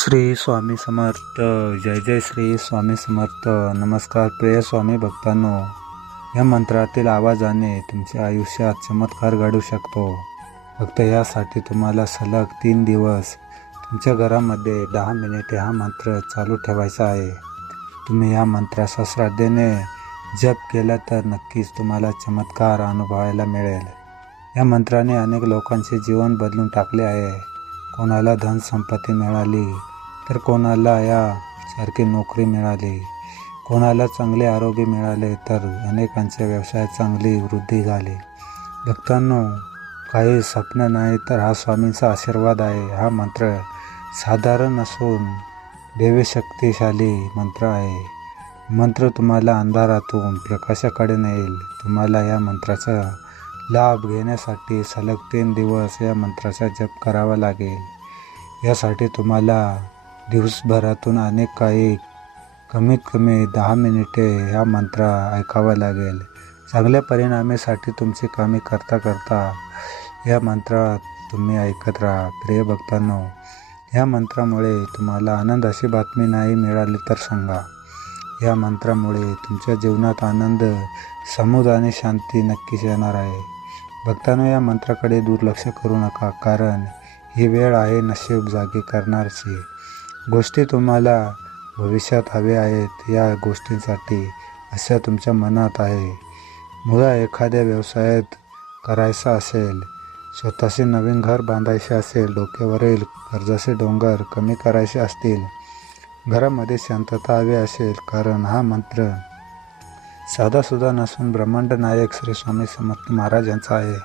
श्री स्वामी समर्थ जय जय श्री स्वामी समर्थ. नमस्कार प्रिय स्वामी भक्तांनो या मंत्रातील आवाजाने तुमच्या आयुष्यात चमत्कार घडू शकतो. फक्त यासाठी तुम्हाला सलग तीन दिवस तुमच्या घरामध्ये दहा मिनिटे हा मंत्र चालू ठेवायचा आहे. तुम्ही या मंत्राचा श्रद्धेने जप केला तर नक्कीच तुम्हाला चमत्कार अनुभवायला मिळेल. या मंत्राने अनेक लोकांचे जीवन बदलून टाकले आहे. कोणाला धनसंपत्ती मिळाली तर कोणाला या सारखी नोकरी मिळाली कोणाला चांगले आरोग्य मिळाले तर अनेकांच्या व्यवसायात चांगली वृद्धी झाली. भक्तांनो काही स्वप्न नाही तर हा स्वामींचा आशीर्वाद आहे. हा मंत्र साधारण असून देवशक्तिशाली मंत्र आहे. मंत्र तुम्हाला अंधारातून प्रकाशाकडे नेईल. तुम्हाला या मंत्राचा लाभ घेण्यासाठी सलग तीन दिवस या मंत्राचा जप करावा लागेल. यासाठी तुम्हाला दिवसभरातून अनेक काही कमीत कमी दहा मिनिटे ह्या मंत्र ऐकावा लागेल. चांगल्या परिणामासाठी तुमची कामे करता करता या मंत्रात तुम्ही ऐकत राहा. प्रिय भक्तांनो या मंत्रामुळे तुम्हाला आनंदाची बातमी नाही मिळाली तर सांगा. या मंत्रामुळे तुमच्या जीवनात आनंद समूद आणि शांती नक्कीच येणार आहे. भक्तांनो या मंत्राकडे दुर्लक्ष करू नका कारण ही वेळ आहे नशीब जागी करणारची. गोष्टी तुम्हाला भविष्यात हवे आहेत या गोष्टींसाठी अशा तुमच्या मनात आहे. मुळा एखाद्या व्यवसायात करायचा असेल स्वतःचे नवीन घर बांधायचे असेल डोक्यावरील कर्जाचे डोंगर कमी करायचे असतील घरामध्ये शांतता हवी असेल कारण हा मंत्र साधासुद्धा नसून ब्रह्मांड नायक श्री स्वामी समर्थ महाराज यांचा आहे.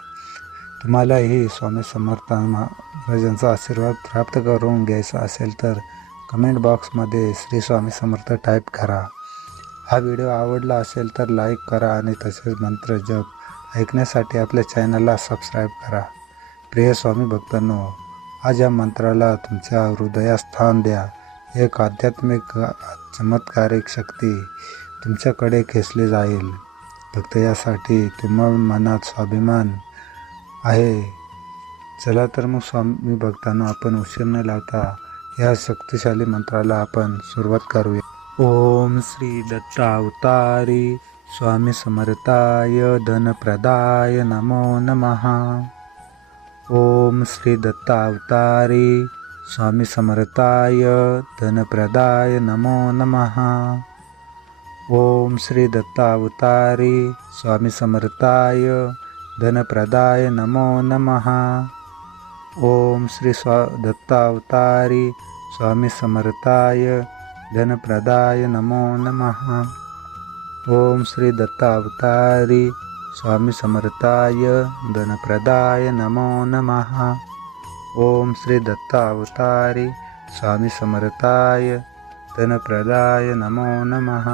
तुम्हालाही स्वामी समर्थ महाराजांचा आशीर्वाद प्राप्त करून घ्यायचा असेल तर कमेंट बॉक्समध्ये श्री स्वामी समर्थ टाईप करा. हा व्हिडिओ आवडला असेल तर लाईक करा आणि तसेच मंत्र जप ऐकण्यासाठी आपल्या चॅनलला सबस्क्राईब करा. प्रिय स्वामी भक्तांनो आज या मंत्राला तुमच्या हृदयात स्थान द्या. एक आध्यात्मिक चमत्कारिक शक्ती तुमच्याकडे खेचली जाईल. फक्त यासाठी तुम्हा मनात स्वाभिमान आहे. चला तर मग स्वामी भक्तांना आपण उशीर न लावता या शक्तिशाली मंत्राला आपण सुरुवात करूया. ओम श्री दत्तावतारी स्वामी समर्थाय धनप्रदाय नमो नमः. ओम श्री दत्तावतारी स्वामी समर्थाय धनप्रदाय नमो नमः. ओम श्री दत्तावतारी स्वामी समर्थाय धनप्रदाय नमो नमः. ओम श्री स्वा दत्तावतारी स्वामी धनप्रदाय नमो नमः। ओम श्री दत्तावतारी स्वामी समर्थाय धनप्रदाय नमो नमः। ओम श्री दत्तावतारी स्वामी समर्थाय धनप्रदाय नमो नमः।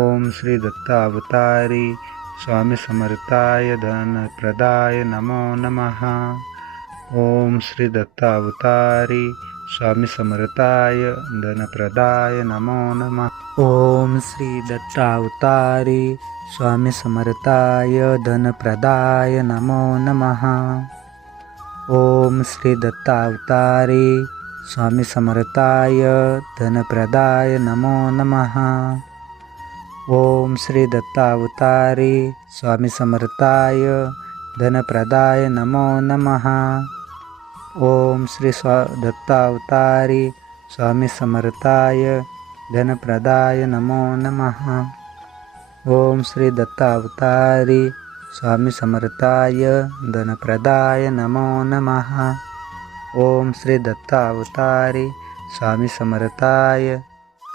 ओम श्री दत्तावतारी स्वामी समर्थाय धनप्रदाय नमो नमः ओम श्री दत्तावतारी स्वामी धनप्रदाय नमो नमः। ओम श्री दत्तावतारी स्वामी धनप्रदाय नमो नमः। ओम श्री दत्तावतारी स्वामी धनप्रदाय नमो नमः। ओम श्री दत्तावतारी स्वामी धनप्रदाय नमो नमः ओम श्री स्वा दत्तावतारी स्वामी धनप्रदाय नमो नमः। ओम श्री दत्तावतारी स्वामी धनप्रदाय नमो नमः। ओम श्री दत्तावतारी स्वामी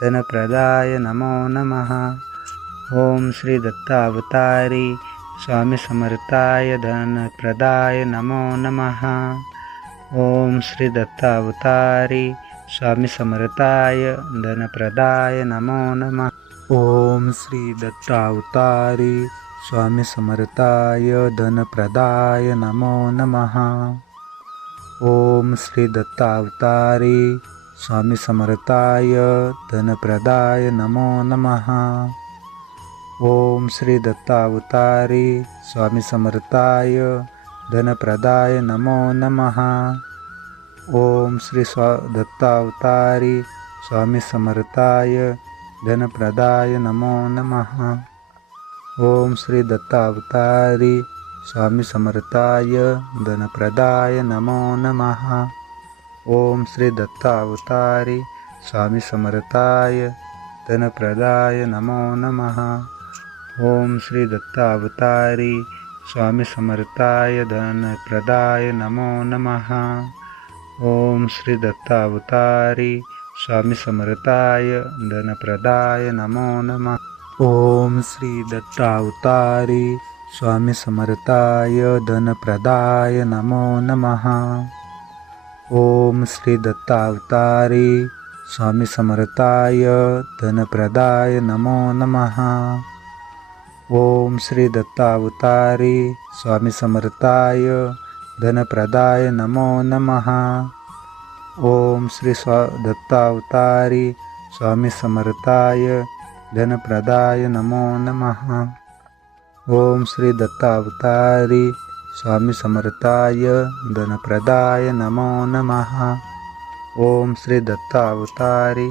धनप्रदाय नमो नमः। ओम श्री दत्तावतारी स्वामी धनप्रदाय नमो नमः ओम श्री दत्तावतारी स्वामी धनप्रदाय नमो नमः। ओम श्री दत्तावतारी स्वामी धनप्रदाय नमो नमः। ओम श्री दत्तावतारी स्वामी धनप्रदाय नमो नमः। ओम श्री दत्तावतारी स्वामी धनप्रदाय नमो नमः। ओम श्री स्वा दत्तावतारी स्वामी धनप्रदाय नमो नमः। ओम श्री दत्तावतारी स्वामी धनप्रदाय नमो नमः। ओम श्री दत्तावतारी स्वामी धनप्रदाय नमो नमः। ओम श्री दत्तावतारी स्वामी समर्थाय धनप्रदाय नमो नमः। ओम श्री दत्तावतारी स्वामी समर्थाय धनप्रदाय नमो नमः। ओम श्री दत्तावतारी स्वामी समर्थाय धनप्रदाय नमो नमः। ओम श्री दत्तावतारी स्वामी समर्थाय धनप्रदाय नमो नमः ओम श्री दत्तावतारी स्वामी समर्थाय धनप्रदाय नमो नमः। ओम श्री स्वा दत्तावतारी स्वामी समर्थाय धनप्रदाय नमो नमः। ओम श्री दत्तावतारी स्वामी समर्थाय धनप्रदाय नमो नमः। ओम श्री दत्तावतारी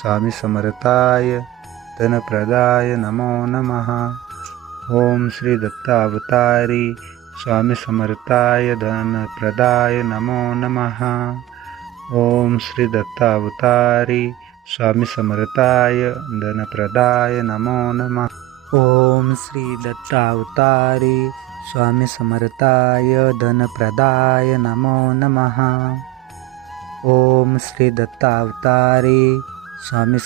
स्वामी समर्थाय धनप्रदाय नमो नमः। ओम श्री दत्तावतारी स्वामी धनप्रदाय नमो नमः। ओम श्री दत्तावतारी स्वामी धनप्रदाय नमो नमः। ओम श्री दत्तावतारी स्वामी धनप्रदाय नमो नमः। ओम श्री दत्तावतारी स्वामी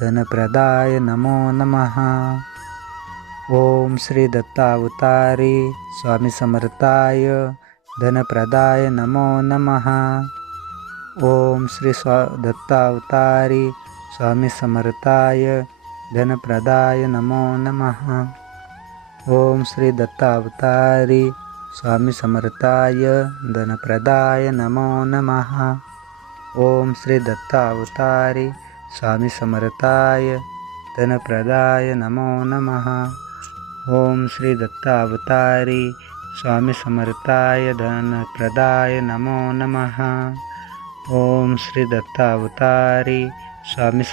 धनप्रदाय नमो नमः ओम श्री दत्तावतारी स्वामी धनप्रदाय नमो नमः। ओम श्री स्वा दत्तावतारी स्वामी धनप्रदाय नमो नमः। ओम श्री दत्तावतारी स्वामी धनप्रदाय नमो नमः। ओम श्री दत्तावतारी स्वामी धनप्रदाय नमो नमः ओम श्री दत्तावतारी स्वामी समर्थाय धनप्रदाय नमो नमः। ओम श्री दत्तावतारी स्वामी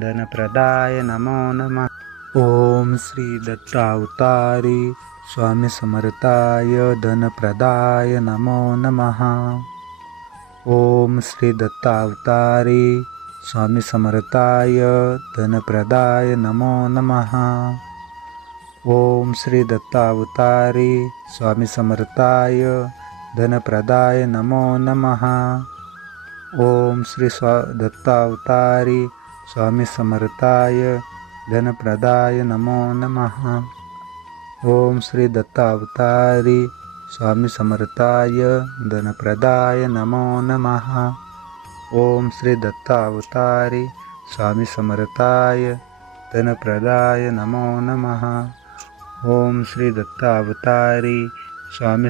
धनप्रदाय नमो नमः। ओम श्री दत्तावतारी स्वामी धनप्रदाय नमो नमः। ओम श्री दत्तावतारी स्वामी धनप्रदाय नमो नमः ओम श्री दत्तावतारी स्वामी धनप्रदाय नमो नमः। ओम श्री स्वा दत्तावतारी स्वामी धनप्रदाय नमो नमः। ओम श्री दत्तावतारी स्वामी धनप्रदाय नमो नमः। ओम श्री दत्तावतारी स्वामी धनप्रदाय नमो नमः ओम श्री दत्तावतारी स्वामी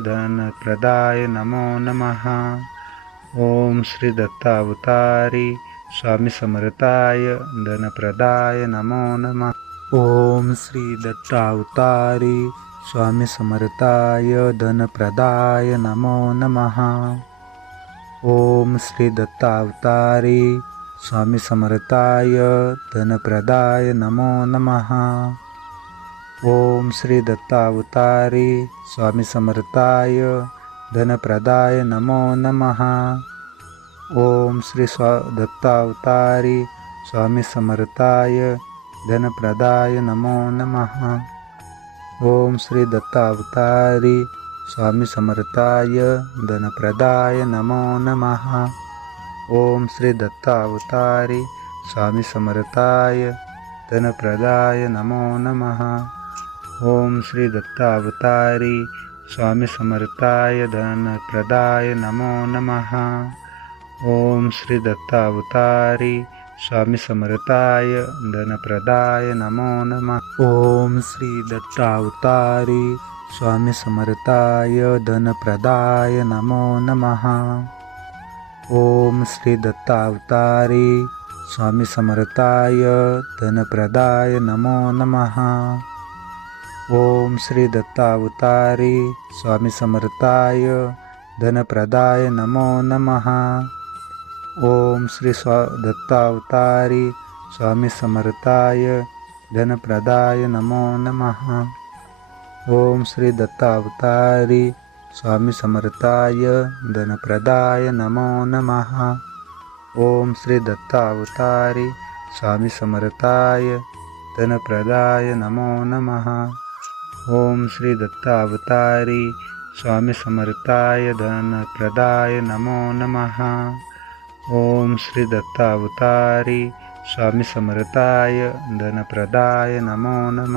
धनप्रदाय नमो नमः। ओम श्री दत्तावतारी स्वामी धनप्रदाय नमो नमः। ओम श्री दत्तावतारी स्वामी धनप्रदाय नमो नमः। ओम श्री दत्तावतारी स्वामी धनप्रदाय नमो नमः ओम श्री दत्तावतारी स्वामी धनप्रदाय नमो नमः। ओम श्री स्वा दत्तावतारी स्वामी धनप्रदाय नमो नमः। ओम श्री दत्तावतारी स्वामी धनप्रदाय नमो नमः। ओम श्री दत्तावतारी स्वामी धनप्रदाय नमो नमः ओम श्री दत्तावतारी स्वामी समर्थाय धनप्रदाय नमो नमः। ओम श्री दत्तावतारी स्वामी धनप्रदाय नमो नमः। ओम श्री दत्तावतारी स्वामी धनप्रदाय नमो नमः। ओम श्री दत्तावतारी स्वामी धनप्रदाय नमो नमः ओम श्री दत्तावतारी स्वामी समर्थाय धनप्रदाय नमो नमः। ओम श्री स्वा दत्तावतारी स्वामी समर्थाय धनप्रदाय नमो नमः। ओम श्री दत्तावतारी स्वामी समर्थाय धनप्रदाय नमो नमः। ओम श्री दत्तावतारी स्वामी समर्थाय धनप्रदाय नमो नमः। ॐ श्री दत्तावतारी स्वामी धनप्रदाय नमो नमः। ॐ श्री दत्तावतारी स्वामी धनप्रदाय नमो नमः